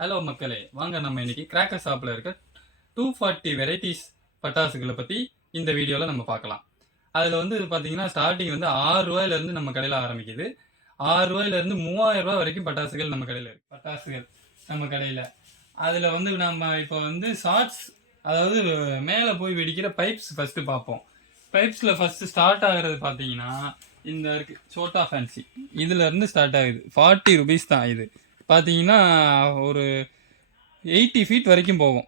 Hello மக்களே, வாங்க நம்ம இன்னைக்கு கிராக்கர் ஷாப்ல இருக்க 240 வெரைட்டிஸ் பட்டாசுகளை பத்தி இந்த வீடியோல நம்ம பார்க்கலாம். அதுல வந்து பாத்தீங்கன்னா ஸ்டார்டிங் வந்து 6 ரூபாயில இருந்து நம்ம கடையில ஆரம்பிக்குது. 6 ரூபாயில இருந்து 3000 ரூபாய் வரைக்கும் பட்டாசுகள் நம்ம கடையில இருக்கு. பட்டாசுகள் நம்ம கடையில அதுல வந்து நம்ம இப்போ வந்து ஷார்ட்ஸ், அதாவது மேல போய் வெடிக்கிற பைப்ஸ் ஃபர்ஸ்ட் பார்ப்போம். பைப்ஸ்ல ஃபர்ஸ்ட் ஸ்டார்ட் ஆகுறது பாத்தீங்கன்னா இந்த இருக்கு சோட்டா ஃபேன்சி. இதுல இருந்து ஸ்டார்ட் ஆகுது. 40 ருபீஸ் தான் இது. பார்த்தீங்கன்னா ஒரு 80 ஃபீட் வரைக்கும் போகும்.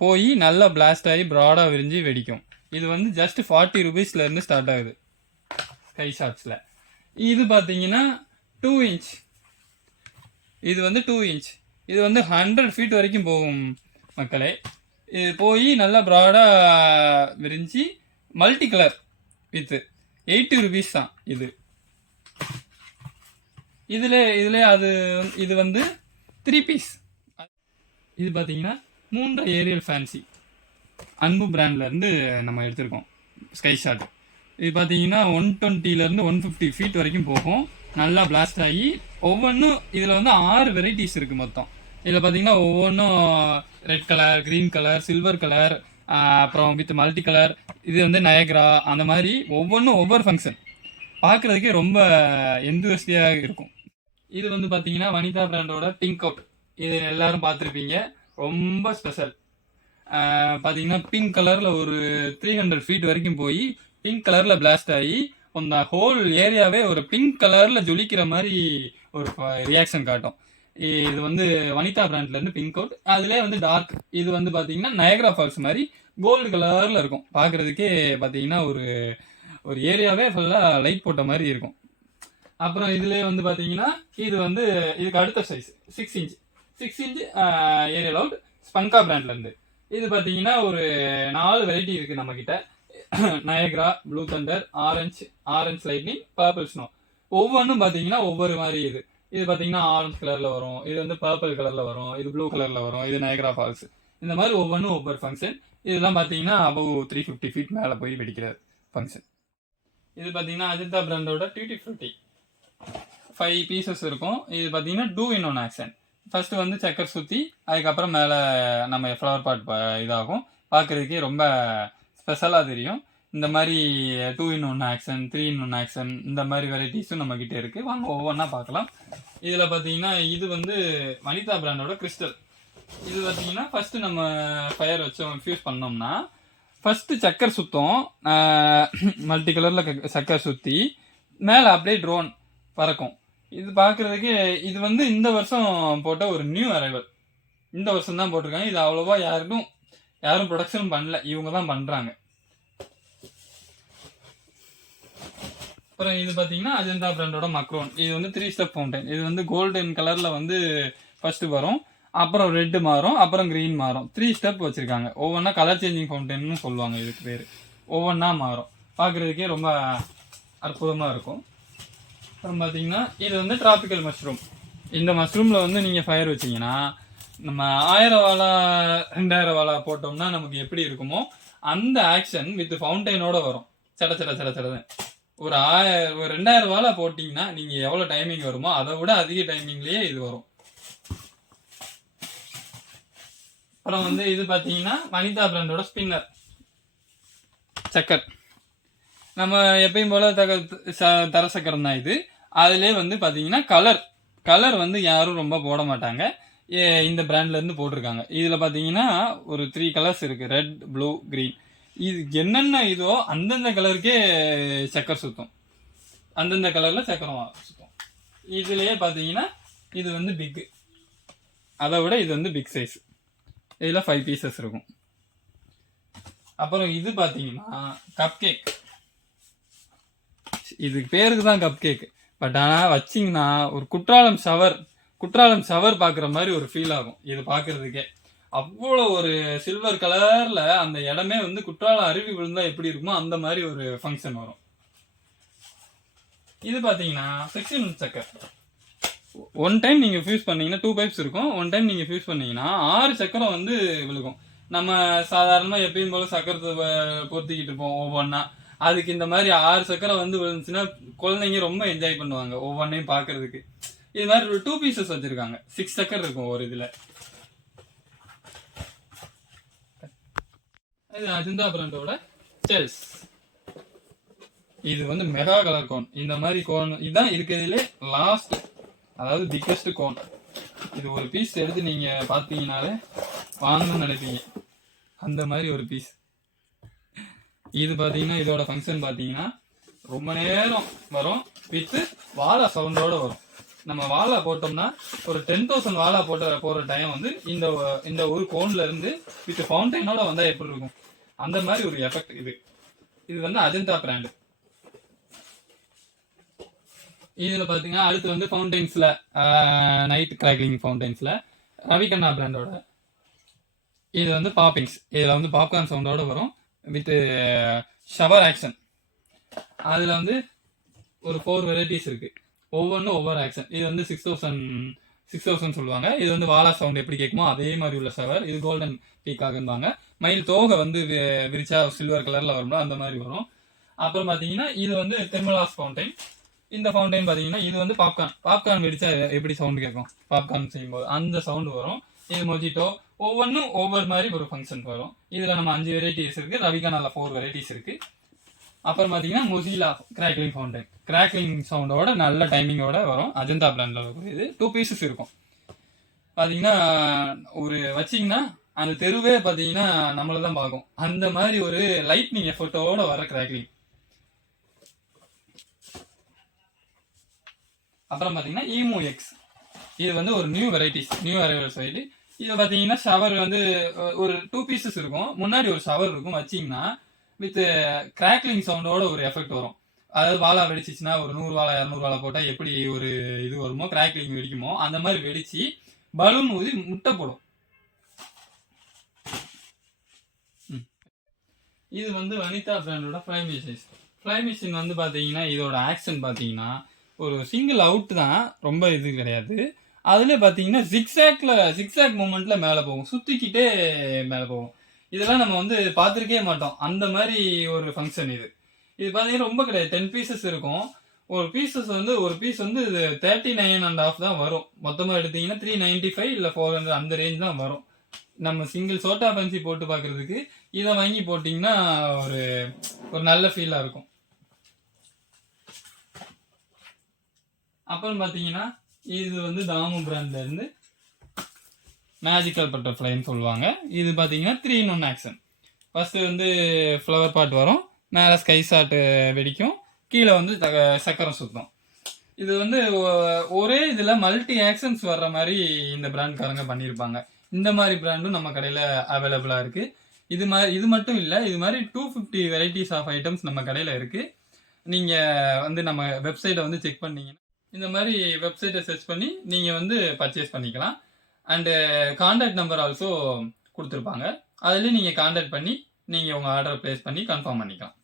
போய் நல்லா பிளாஸ்ட் ஆகி ப்ராடாக விரிஞ்சு வெடிக்கும். இது வந்து ஜஸ்ட் 40 ருபீஸ்லேருந்து ஸ்டார்ட் ஆகுது ஸ்கை ஷாட்ஸில். இது பார்த்தீங்கன்னா 2 இன்ச். இது வந்து 2 இன்ச். இது வந்து 100 ஃபீட் வரைக்கும் போகும் மக்களே. இது போய் நல்லா ப்ராடாக விரிஞ்சு மல்டி கலர் வித்து 80 ருபீஸ் தான் இது. இதுல இது வந்து 3 பீஸ். இது பார்த்தீங்கன்னா 3 ஏரியல் ஃபேன்சி அன்பு பிராண்ட்ல இருந்து நம்ம எடுத்திருக்கோம் ஸ்கை ஷாட். இது பார்த்தீங்கன்னா 120ல இருந்து 150 ஃபீட் வரைக்கும் போகும். நல்லா பிளாஸ்ட் ஆகி ஒவ்வொன்றும் இதில் வந்து 6 வெரைட்டிஸ் இருக்கு மொத்தம். இதில் பார்த்தீங்கன்னா ஒவ்வொன்றும் red colour, green colour, silver colour, அப்புறம் வித் மல்டி கலர். இது வந்து நயக்ரா, அந்த மாதிரி ஒவ்வொன்றும் ஒவ்வொரு ஃபங்க்ஷன். பார்க்குறதுக்கே ரொம்ப எந்தூசியாக இருக்கும். இது வந்து பார்த்தீங்கன்னா வனிதா பிராண்டோட பிங்க் அவுட். இது எல்லாரும் பார்த்துருப்பீங்க, ரொம்ப ஸ்பெஷல். பார்த்தீங்கன்னா பிங்க் கலரில் ஒரு 300 ஃபீட் வரைக்கும் போய் பிங்க் கலரில் பிளாஸ்ட் ஆகி அந்த ஹோல் ஏரியாவே ஒரு பிங்க் கலரில் ஜொலிக்கிற மாதிரி ஒரு ரியாக்ஷன் காட்டும். இது வந்து வனிதா பிராண்ட்லேருந்து பிங்க் அவுட். அதுலேயே வந்து டார்க். இது வந்து பார்த்தீங்கன்னா நயக்ரா ஃபால்ஸ் மாதிரி கோல்டு கலரில் இருக்கும். பார்க்குறதுக்கே பார்த்தீங்கன்னா ஒரு ஒரு ஏரியாவே ஃபுல்லாக லைட் போட்ட மாதிரி இருக்கும். அப்புறம் இதுலேயே வந்து பார்த்தீங்கன்னா இது வந்து இதுக்கு அடுத்த size 6 inch. 6 inch aerial out ஸ்பங்கா பிராண்ட்லேருந்து. இது பார்த்தீங்கன்னா ஒரு 4 வெரைட்டி இருக்குது நம்மக்கிட்ட. Niagara, blue thunder, orange lightning, purple snow. ஒவ்வொன்றும் பார்த்தீங்கன்னா ஒவ்வொரு மாதிரி இது. இது பார்த்தீங்கன்னா ஆரஞ்ச் கலரில் வரும், இது வந்து பர்பிள் கலரில் வரும், இது ப்ளூ கலரில் வரும், இது நயக்ரா ஃபால்ஸ். இந்த மாதிரி ஒவ்வொன்றும் ஒவ்வொரு ஃபங்க்ஷன். இதெல்லாம் பார்த்தீங்கன்னா அபவ் 350 ஃபீட் மேலே போய் வெடிக்கிற ஃபங்க்ஷன். இது பார்த்தீங்கன்னா அஜந்தா பிராண்டோட டியூட்டி ஃப்ரூட்டி 5 பீசஸ் இருக்கும். இது பார்த்தீங்கன்னா 2 in 1 ஆக்ஷன். ஃபர்ஸ்ட் வந்து சக்கர் சுற்றி அதுக்கப்புறம் மேலே நம்ம ஃப்ளவர் பாட் இதாகும். பார்க்குறதுக்கே ரொம்ப ஸ்பெஷலாக தெரியும். இந்த மாதிரி 2 in 1 ஆக்ஷன், 3 in 1 ஆக்ஷன், இந்த மாதிரி வெரைட்டிஸும் நம்மக்கிட்ட இருக்குது. வாங்க ஒவ்வொன்றா பார்க்கலாம். இதில் பார்த்தீங்கன்னா இது வந்து வனிதா பிராண்டோட கிறிஸ்டல். இது பார்த்தீங்கன்னா ஃபர்ஸ்ட் நம்ம ஃபயர் வச்சு ஃபியூஸ் பண்ணோம்னா ஃபர்ஸ்ட் சக்கர் சுத்தம், மல்டி கலரில் சக்கர் சுற்றி மேலே அப்படியே ட்ரோன் பறக்கும். இது பார்க்குறதுக்கு இது வந்து இந்த வருஷம் போட்ட ஒரு நியூ அரைவல். இந்த வருஷம் தான் போட்டிருக்காங்க. இது அவ்வளோவா யாரும் ப்ரொடக்ஷன் பண்ணல, இவங்க தான் பண்ணுறாங்க. அப்புறம் இது பார்த்தீங்கன்னா அஜந்தா பிராண்டோட மக்ரோன். இது வந்து 3 ஸ்டெப் ஃபவுண்டைன். இது வந்து கோல்டன் கலரில் வந்து ஃபர்ஸ்ட் வரும், அப்புறம் ரெட்டு மாறும், அப்புறம் க்ரீன் மாறும். 3 ஸ்டெப் வச்சுருக்காங்க. ஒவ்வொன்றா கலர் சேஞ்சிங் ஃபவுண்டைன்னு சொல்லுவாங்க இதுக்கு பேர். ஒவ்வொன்றா மாறும். பார்க்குறதுக்கே ரொம்ப அற்புதமாக இருக்கும். அப்புறம் பார்த்தீங்கன்னா இது வந்து டிராபிக்கல் மஷ்ரூம். இந்த மஷ்ரூமில் வந்து நீங்கள் ஃபயர் வச்சிங்கன்னா நம்ம 1000 வாலா 2000 வாலா போட்டோம்னா நமக்கு எப்படி இருக்குமோ அந்த ஆக்ஷன் வித் ஃபவுண்டைனோட வரும். சட ஒரு 2000 வாலா போட்டிங்கன்னா நீங்கள் எவ்வளோ டைமிங் வருமோ அதை விட அதிக டைமிங்லேயே இது வரும். அப்புறம் வந்து இது பார்த்தீங்கன்னா வனிதா பிராண்டோட ஸ்பின்னர் சக்கர். நம்ம எப்பயும் போல தர சக்கரம் தான் இது. அதுலேயே வந்து பார்த்தீங்கன்னா கலர் வந்து யாரும் ரொம்ப போட மாட்டாங்க. இந்த பிராண்ட்லேருந்து போட்டிருக்காங்க. இதில் பார்த்தீங்கன்னா ஒரு 3 கலர்ஸ் இருக்குது, ரெட், ப்ளூ, க்ரீன். இது என்னென்ன இதோ அந்தந்த கலருக்கே சக்கர் சுத்தம், அந்தந்த கலரில் சக்கரம் சுத்தம். இதுலேயே பார்த்தீங்கன்னா இது வந்து பிக்கு, அதை விட இது வந்து பிக் சைஸ். இதில் 5 பீசஸ் இருக்கும். அப்புறம் இது பார்த்தீங்கன்னா கப் கேக். இதுக்கு பேருக்கு தான் கப் கேக். பட் ஆனால் வச்சிங்கன்னா ஒரு குற்றாலம் ஷவர் பார்க்குற மாதிரி ஒரு ஃபீல் ஆகும். இது பார்க்குறதுக்கே அவ்வளோ ஒரு சில்வர் கலரில் அந்த இடமே வந்து குற்றாலம் அருவி விழுந்தா எப்படி இருக்குமோ அந்த மாதிரி ஒரு ஃபங்க்ஷன் வரும். இது பார்த்தீங்கன்னா 6 in 1 சக்கர். 1 டைம் நீங்கள் ஃபியூஸ் பண்ணீங்கன்னா 2 பைப்ஸ் இருக்கும். 1 டைம் நீங்கள் ஃபியூஸ் பண்ணீங்கன்னா 6 சக்கரம் வந்து விழுகும். நம்ம சாதாரணமாக எப்பயும் போல சக்கரத்தை பொருத்திக்கிட்டு இருப்போம் ஒவ்வொன்றா. அதுக்கு இந்த மாதிரி 6 சக்கரம் வந்து விழுந்துச்சுன்னா குழந்தைங்க ரொம்ப என்ஜாய் பண்ணுவாங்க ஒவ்வொன்றையும் பார்க்கறதுக்கு. இது மாதிரி ஒரு 2 பீசஸ் வச்சிருக்காங்க. 6 சக்கர் இருக்கும் ஒரு இதுல. இது அஜந்தா பிராண்டோட செல்ஸ். இது வந்து மெகா கலர் கோன். இந்த மாதிரி கோன் இதுதான் இருக்கிறதுலே லாஸ்ட், அதாவது பிக்கஸ்ட் கோன். இது ஒரு பீஸ் எடுத்து நீங்க பாத்தீங்கன்னாலே வாங்கணும்னு நினைப்பீங்க, அந்த மாதிரி ஒரு பீஸ். இது பாத்தீங்கன்னா இதோட ஃபங்க்ஷன் பாத்தீங்கன்னா ரொம்ப நேரம் வரும், வித் வாழை சவுண்டோட வரும். நம்ம வாழை போட்டோம்னா ஒரு 10,000 வாழை போற டைம் வந்து இந்த ஒரு கோன்ல இருந்து வித் ஃபவுண்டைனோட வந்தா எப்படி இருக்கும், அந்த மாதிரி ஒரு எஃபெக்ட் இது. இது வந்து அஜந்தா பிராண்ட். இதுல பாத்தீங்கன்னா அடுத்து வந்து ஃபவுண்டைன்ஸ்ல நைட் கிராக்லிங் ஃபவுண்டைன்ஸ்ல ரவிகண்ணா பிராண்டோட இது வந்து பாப்பிங்ஸ். இதுல வந்து பாப்கார்ன் சவுண்டோட வரும் வித் ஷவர் ஆக்ஷன். அதுல வந்து ஒரு 4 வெரைட்டிஸ் இருக்கு, ஒவ்வொன்றும் ஒவ்வொரு ஆக்ஷன். இது வந்து 6,000 சொல்லுவாங்க. இது வந்து வாலா சவுண்ட் எப்படி கேட்குமோ அதே மாதிரி உள்ள ஷவர். இது கோல்டன் பீக்காகும்பாங்க. மயில் தோகை வந்து விரிச்சா சில்வர் கலர்ல வரும்ல, அந்த மாதிரி வரும். அப்புறம் பாத்தீங்கன்னா இது வந்து தெர்மலாஸ் ஃபவுண்டைன். இந்த ஃபவுண்டைன் பாத்தீங்கன்னா இது வந்து பாப்கார்ன் வெடிச்சா எப்படி சவுண்ட் கேட்கும், பாப்கார்ன் செய்யும்போது அந்த சவுண்ட் வரும். இது மொஜிட்டோ. ஒவ்வொன்றும் ஒவ்வொரு மாதிரி ஒரு ஃபங்க்ஷன் வரும். இதுல நம்ம 5 வெரைட்டிஸ் இருக்கு, ரவிகானால 4 வெரைட்டிஸ் இருக்கு. அப்புறம் பாத்தீங்கன்னா மொசிலா கிராக்லிங் ஃபவுண்டைன். கிராக்லிங் சவுண்டோட நல்ல டைமிங்கோட வரும். அஜந்தா பிராண்ட்ல இது 2 பீசஸ் இருக்கும். பாத்தீங்கன்னா ஒரு வச்சீங்கன்னா அந்த தெருவே பாத்தீங்கன்னா நம்மளதான் பார்க்கும், அந்த மாதிரி ஒரு லைட்னிங் எஃபெக்டோட வர கிராக்லிங். அப்புறம் பாத்தீங்கன்னா ஈமோ எக்ஸ். இது வந்து ஒரு நியூ அரைவல் சைடு. இது பாத்தீங்கன்னா ஷவர் வந்து ஒரு 2 பீசஸ் இருக்கும். முன்னாடி ஒரு ஷவர் இருக்கும், வச்சீங்கன்னா வித் கிராக்லிங் சவுண்டோட ஒரு எஃபெக்ட் வரும். அதாவது வாழா வெடிச்சிச்சுன்னா ஒரு 100 வாழை 200 வாழை போட்டா எப்படி ஒரு இது வருமோ, கிராக்லிங் வெடிக்குமோ அந்த மாதிரி வெடிச்சு பலூன் ஊதி முட்டை போடும். இது வந்து வனிதா பிராண்டோட ஃப்ளை மிஷின். ஃப்ளை மிஷின் வந்து பாத்தீங்கன்னா இதோட ஆக்ஷன் பாத்தீங்கன்னா ஒரு சிங்கிள் அவுட் தான், ரொம்ப இது கிடையாது. அதுல பாத்தீங்கன்னா ஜிக்ஸாக் மூமெண்ட்ல மேல போகும், சுத்திக்கிட்டே மேல போகும். இதெல்லாம் நம்ம வந்து பார்த்துருக்கே மாட்டோம், அந்த மாதிரி ஒரு ஃபங்க்ஷன் இது. இது பாத்தீங்கன்னா ரொம்ப கிடையாது, 10 பீசஸ் இருக்கும். ஒரு பீஸ் வந்து 39.5 தான் வரும். மொத்தமா எடுத்தீங்கன்னா 395 இல்ல 400 அந்த ரேஞ்ச் தான் வரும். நம்ம சிங்கிள் சோட்டா பன்சி போட்டு பாக்குறதுக்கு இதை வாங்கி போட்டீங்கன்னா ஒரு நல்ல ஃபீலா இருக்கும். அப்புறம் பாத்தீங்கன்னா இது வந்து தாமு பிராண்ட்ல இருந்து மேஜிக்கல் பட்டர்ஃப்ளைன்னு சொல்லுவாங்க. இது பாத்தீங்கன்னா 3-in-1 ஆக்ஷன். ஃபர்ஸ்ட் வந்து ஃப்ளவர் பாட் வரும், மேலே ஸ்கை ஷாட் வெடிக்கும், கீழே வந்து சக்கரம் சுத்தம். இது வந்து ஒரே இதுல மல்டி ஆக்ஷன்ஸ் வர்ற மாதிரி இந்த பிராண்ட்காரங்க பண்ணியிருப்பாங்க. இந்த மாதிரி பிராண்டும் நம்ம கடையில அவைலபிளா இருக்கு. இது மட்டும் இல்ல, இது மாதிரி 250 வெரைட்டிஸ் ஆஃப் ஐட்டம்ஸ் நம்ம கடையில இருக்கு. நீங்க வந்து நம்ம வெப்சைட்டை வந்து செக் பண்ணீங்கன்னா இந்த மாதிரி வெப்சைட்டை சர்ச் பண்ணி நீங்க வந்து பர்ச்சேஸ் பண்ணிக்கலாம். அண்டு கான்டாக்ட் நம்பர் ஆல்சோ கொடுத்துருப்பாங்க, அதுலேயும் நீங்கள் கான்டாக்ட் பண்ணி நீங்கள் உங்கள் ஆர்டர் பிளேஸ் பண்ணி கன்ஃபார்ம் பண்ணிக்கலாம்.